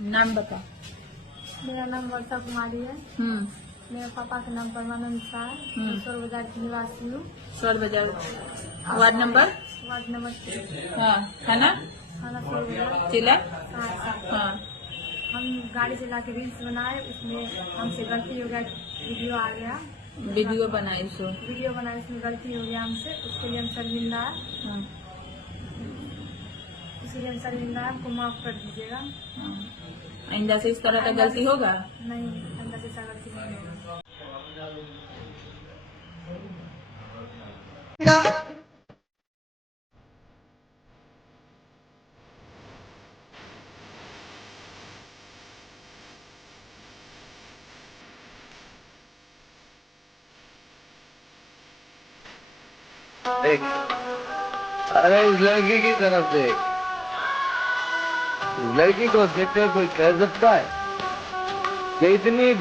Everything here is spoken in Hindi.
नाम बता। मेरा नाम वर्षा कुमारी है। मेरे पापा का नाम परमानंद शाह है। मैं सोर बाजार की निवासी हूँ। सोर बाजार वार्ड नंबर वार्ड नंबर 3। हाँ थाना थाना सोर बाजार जिला सहरसा। हाँ। हम गाड़ी चला के रील्स बनाए, उसमें हमसे गलती हो गया, वीडियो आ गया। वीडियो बनाई सो वीडियो बनाए, उसमें गलती हो गया हमसे, उसके लिए हम शर्मिंदा है। हाँ, इसलिए हम शर्मिंदा है, हमको माफ कर दीजिएगा। हाँ। आइंदा से इस तरह का गलती होगा नहीं, अंदर से ऐसा गलती नहीं होगा। देख, अरे इस लड़की की तरफ देख। इस लड़की को देखकर कोई कह सकता है कि इतनी